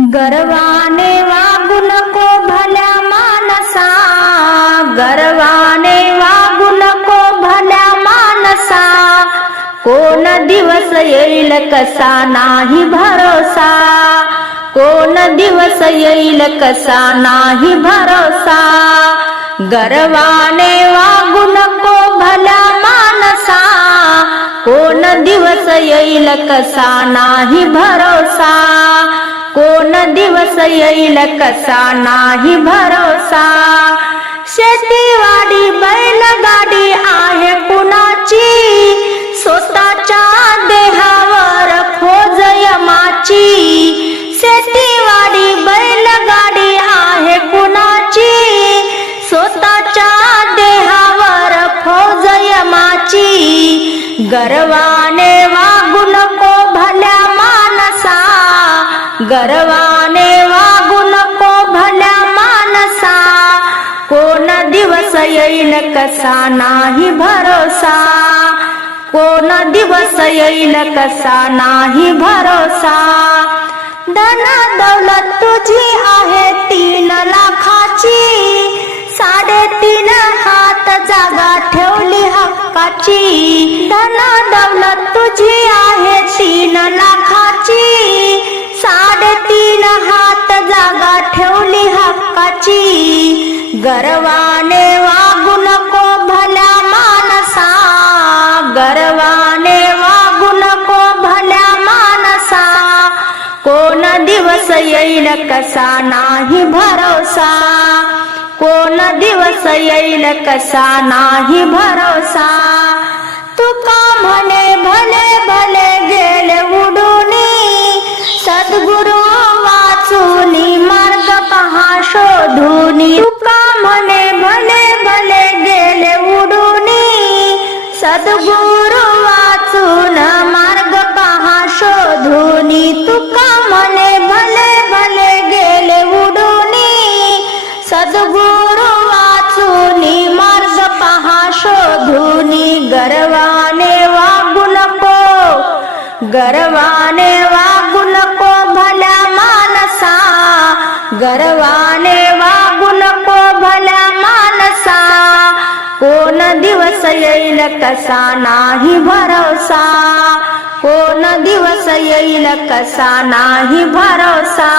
गर्वाने वागू नको भल्या मानसा. गर्वाने वागू नको भल्या मानसा. कोण दिवस येईल कसा नाही भरोसा. कोण दिवस येईल कसा नाही भरोसा. गर्वाने वागू नको भल्या मानसा. कोण दिवस येईल कसा नाही भरोसा. दिवस कसा नाही भरोसा? शेतीवाडी बैलगाडी आहे कुणाची? स्वतःच्या देहावर फौज यमाची. शेतीवाडी बैलगाडी आहे कुणाची? स्वतःच्या देहावर फौज यमाची. गर्वाने वागू नको भल्या मानसा. गर्वा कसा नाही भरोसा? कोण दिवस येईल कसा नाही भरोसा? धन दौलत तुझी आहे तीन लाखाची. साडेतीन हात जागा ठेवली हक्काची. धन दौलत तुझी आहे तीन लाखाची. साडेतीन हात जागा ठेवली हक्काची. गर्वाने येईल कसा? नाही भरोसा. कोण दिवस येईल कसा? नाही भरोसा. तुका म्हणे भले भले गर्वाने वागू नको भल्या मानसा. गर्वाने वागू नको भल्या मानसा. कोण दिवस येईल कसा नाही भरोसा. कोण दिवस येईल कसा नाही भरोसा.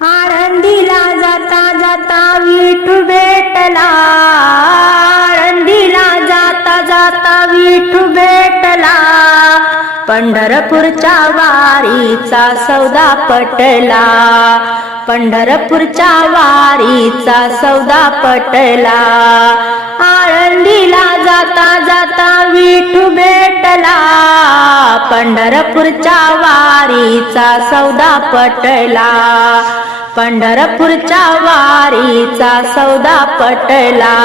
आळंदीला जाता जाता विठू भेटला. आळंदीला जाता जाता विठू भेट पंढरपूरच्या वारीचा सौदा पटला. पंढरपूरच्या वारीचा सौदा पटला. आळंदीला जाता जाता विठू भेटला. पंढरपूरच्या वारीचा सौदा पटला. पंढरपूरच्या वारीचा सौदा पटला.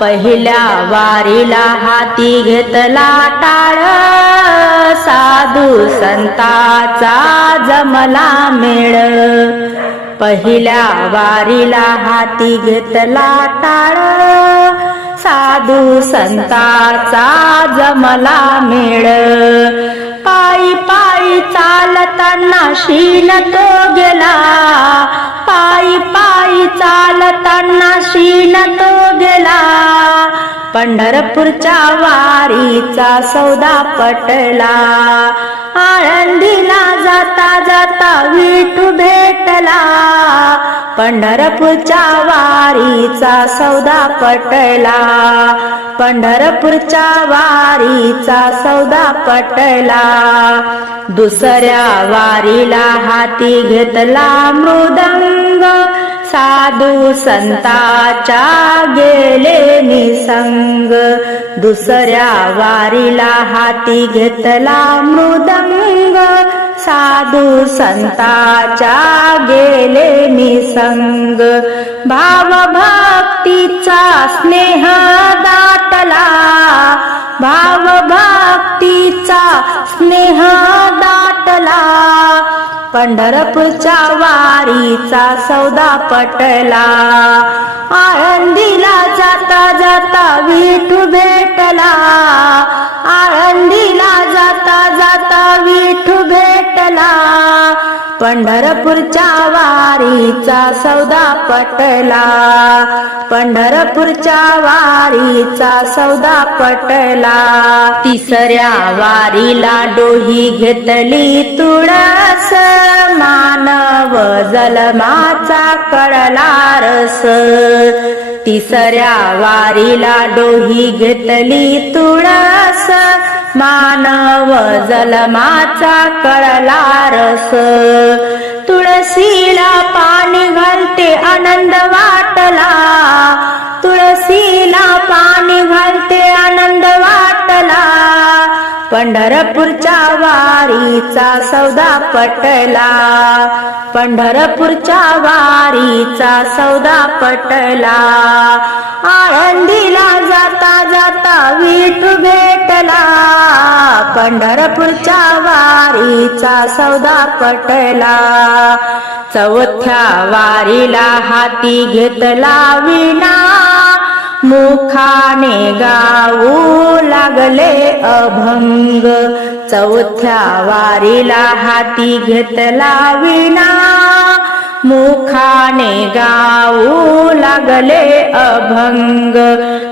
पहिल्या वारीला हाती घेतला टाळ. साधू संताचा जमला मेळ. पहिल्या वारीला हाती घेतला टाळ. साधू संताचा जमला मेळ. पायी पायी चालताना शीन तो गेला. पायी पायी चालताना शीन तो गेला. पंढरपूरच्या वारीचा सौदा पटला. आळंदीला जाता जाता विठू भेटला. पंढरपूरच्या वारीचा सौदा पटला. पंढरपूरच्या वारीचा सौदा पटला. दुसऱ्या वारीला हाती घेतला मृदंग. साधू संताच्या गेले निसंग दुसऱ्या वारीला हाती घेतला मृदंग. साधू संताच्या गेले निसंग भाव भक्तीचा स्नेह दाटला. भाव भक्तीचा स्नेह दाटला. पंढरपूरच्या वारीचा सौदा पटला. आळंदीला जाता जाता पंढरपूरच्या वारीचा सौदा पटला. पंढरपूरच्या वारीचा सौदा पटला. तिसऱ्या वारीला डोही घेतली तुळस. मानव जलमाचा कळला रस. तिसऱ्या वारीला डोही घेतली तुळस. मानव जलमाचा कळला रस. तुळशीला पाणी घालते आनंद वाटला. तुळशीला पाणी घालते आनंद वाटला. पंढरपूरच्या वारीचा सौदा पटला. पंढरपूरच्या वारीचा सौदा पटला. आळंदीला जाता जाता विठू भेटला. पंढरपूरच्या वारीचा सौदा पटला. चौथ्या वारीला हाती घेतला विना मुखाने गाऊ लागले अभंग. चौथ्या वारीला हाती घेतला विना मुखाने गाऊ लागले अभंग.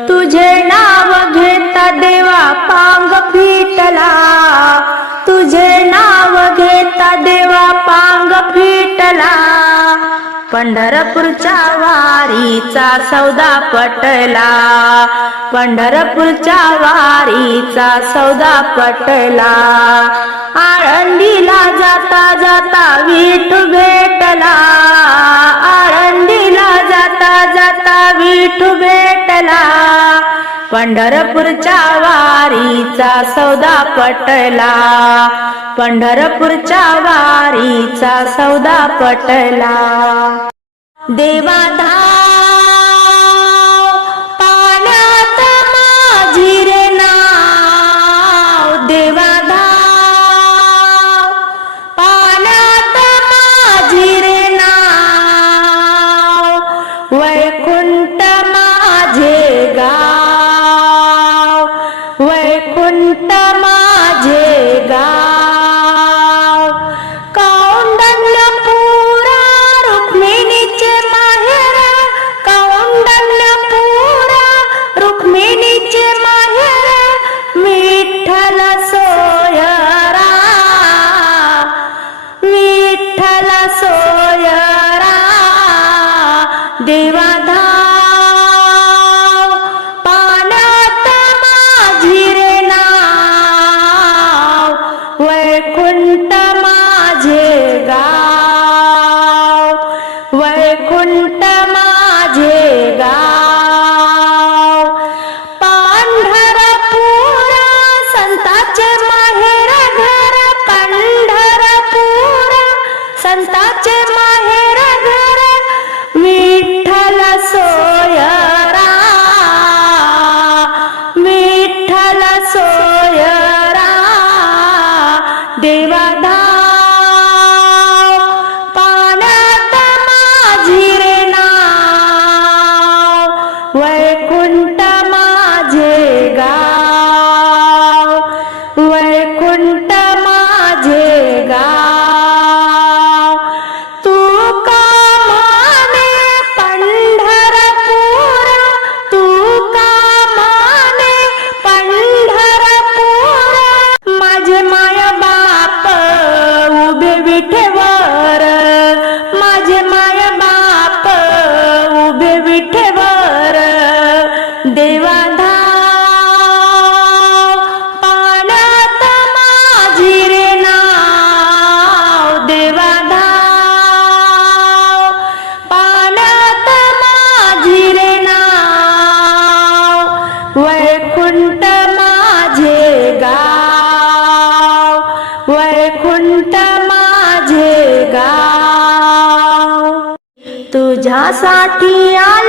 तुझे नाव घेता देवा पांग फिटला. तुझे नाव घेता देवा पांग फिटला. पंढरपूरच्या वारीचा सौदा पटला. पंढरपूरच्या वारीचा सौदा पटला. आळंदीला जाता जाता विठू भेटला. आळंदीला जाता जाता विठू भेटला. पंढरपूरच्या वारीचा सौदा पटला. पंढरपूरच्या वारीचा सौदा पटला. देवाधार देवा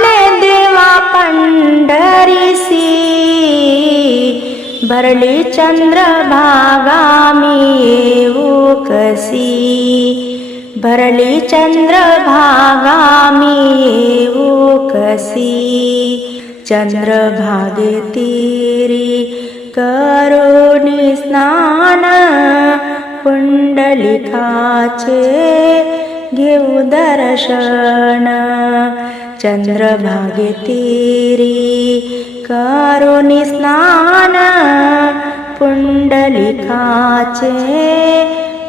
ले देवा पण्डरि सी भरलि चन्द्र भागा मी ओ कसि भरलि चन्द्रभागा मी भागे कसी चन्द्रभागतिरि करोस्नान पुंडलिकाचे घेऊ दर्शन चंद्रभागे तीरी करुणी स्नान। पुंडलिकाचे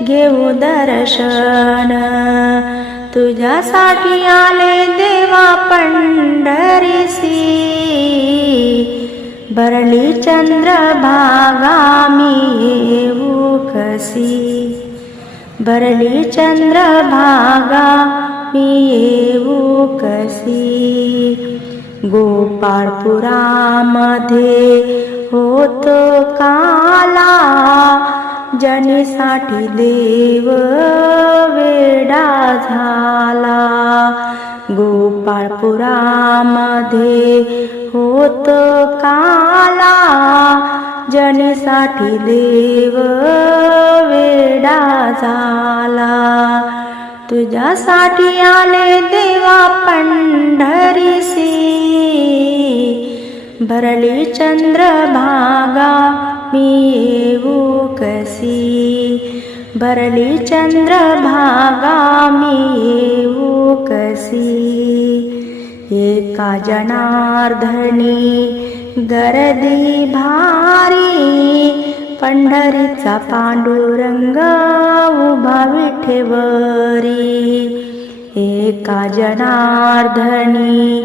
घेऊ दर्शन तुझ्यासाठी आले देवा पंढरीसी। भरली चंद्रभागा मी येऊ कसी येऊ कसी। गोपाळपुरामध्ये होतो काला जनीसाठी देव वेडा झाला। गोपाळपुरामध्ये होत काला जनीसाठी देव वेडा झाला. तुझ्यासाठी आले देवा पंढरीसी भरली चंद्रभागा मी येऊ कसी भरली चंद्रभागा मी येऊ कसी एका जनार्दनी गर्दी भारी पंढरीचा पांडुरंग उभा विठेवरी. एका जनार्दनी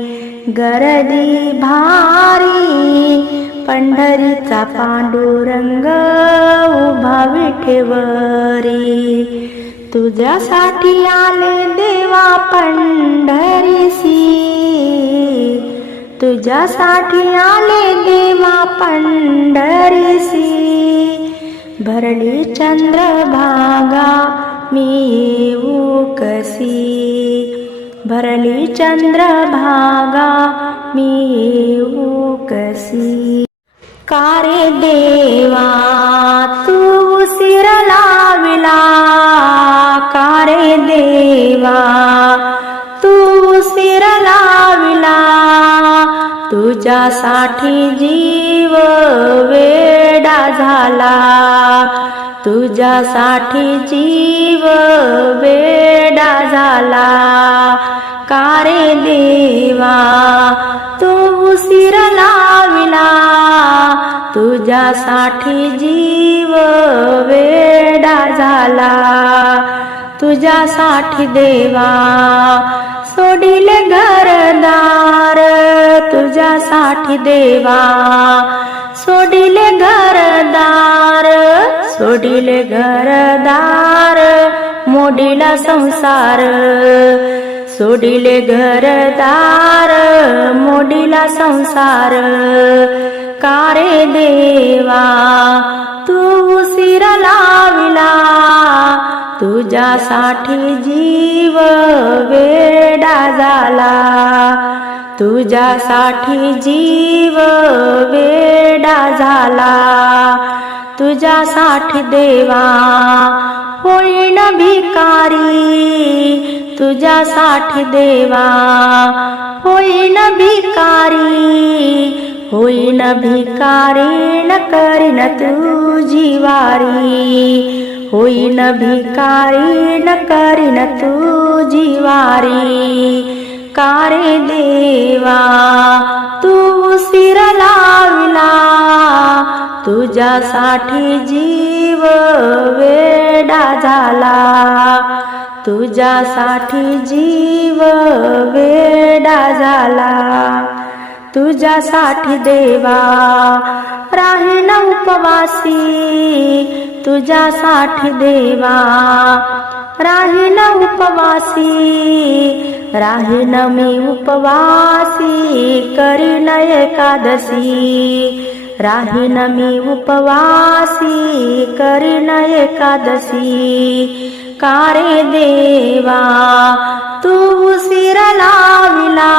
गर्दी भारी पंढरीचा पांडुरंग उभा विठेवरी. तुझ्यासाठी आले देवा पंढरीस तुझ्यासाठी आले देवा पंढरीसी. भरली चंद्रभागा मी येऊ कसी. भरली चंद्रभागा मी येऊ कसी. कारे देवा तू उसिर लाविला? कारे देवा तुझ्यासाठी जीव वेडा झाला. तुझ्यासाठी जीव वेडा झाला. कारे देवा तू उशीर लाविला. तुझ्यासाठी जीव वेडा झाला. तुझ्यासाठी देवा सोडिले घरदार तुझ्यासाठी देवा. सोडिले घरदार सोडिले घरदार मोडीला संसार. सोडिले घरदार मोडीला संसार. कारे देवा? तुझ्यासाठी जीव वेडा झाला. तुझ्यासाठी जीव वेडा झाला. तुझ्यासाठी देवा होईन भिकारी. तुझ्यासाठी देवा होईन भिकारी. होईन भिकारी न करीन तू वारी. होईन भिकारी न करीन तू वारी कारे देवा तू सिर लाविला. तुझ्यासाठी जीव वेडा झाला. तुझ्यासाठी जीव वेडा झाला. तुझ्यासाठी देवा. राहीन उपवासी. तुझ्यासाठी देवा. राहीन उपवासी. राहीन मी उपवासी. करीन एकादशी. राहीन मी उपवासी. करीन एकादशी. कारे देवा? तू उशीर लाविला.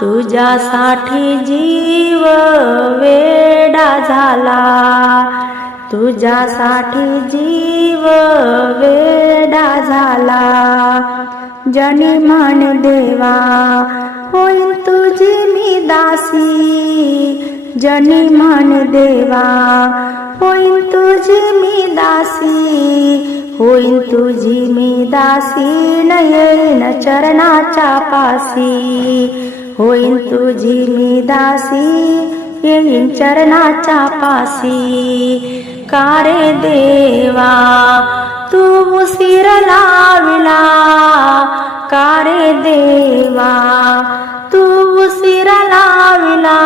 तुझ्यासाठी जीव वेडा झाला. तुझ्यासाठी जीव वेडा झाला. जनी म्हण देवा होईल तुझी मी दासी. जनी म्हण देवा होईल तुझी मी दासी. होईन तुझी मी दासी न येईन चरणाच्या पासी. होईन तुझी मी दासी येईन चरणाच्या पासी. कारे देवा तू उशीर लाविला? कारे देवा तू उशीर लाविला?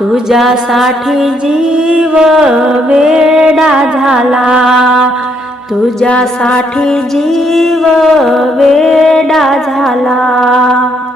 तुझ्यासाठी जीव वेडा झाला. तुझ्यासाठी जीव वेडा झाला.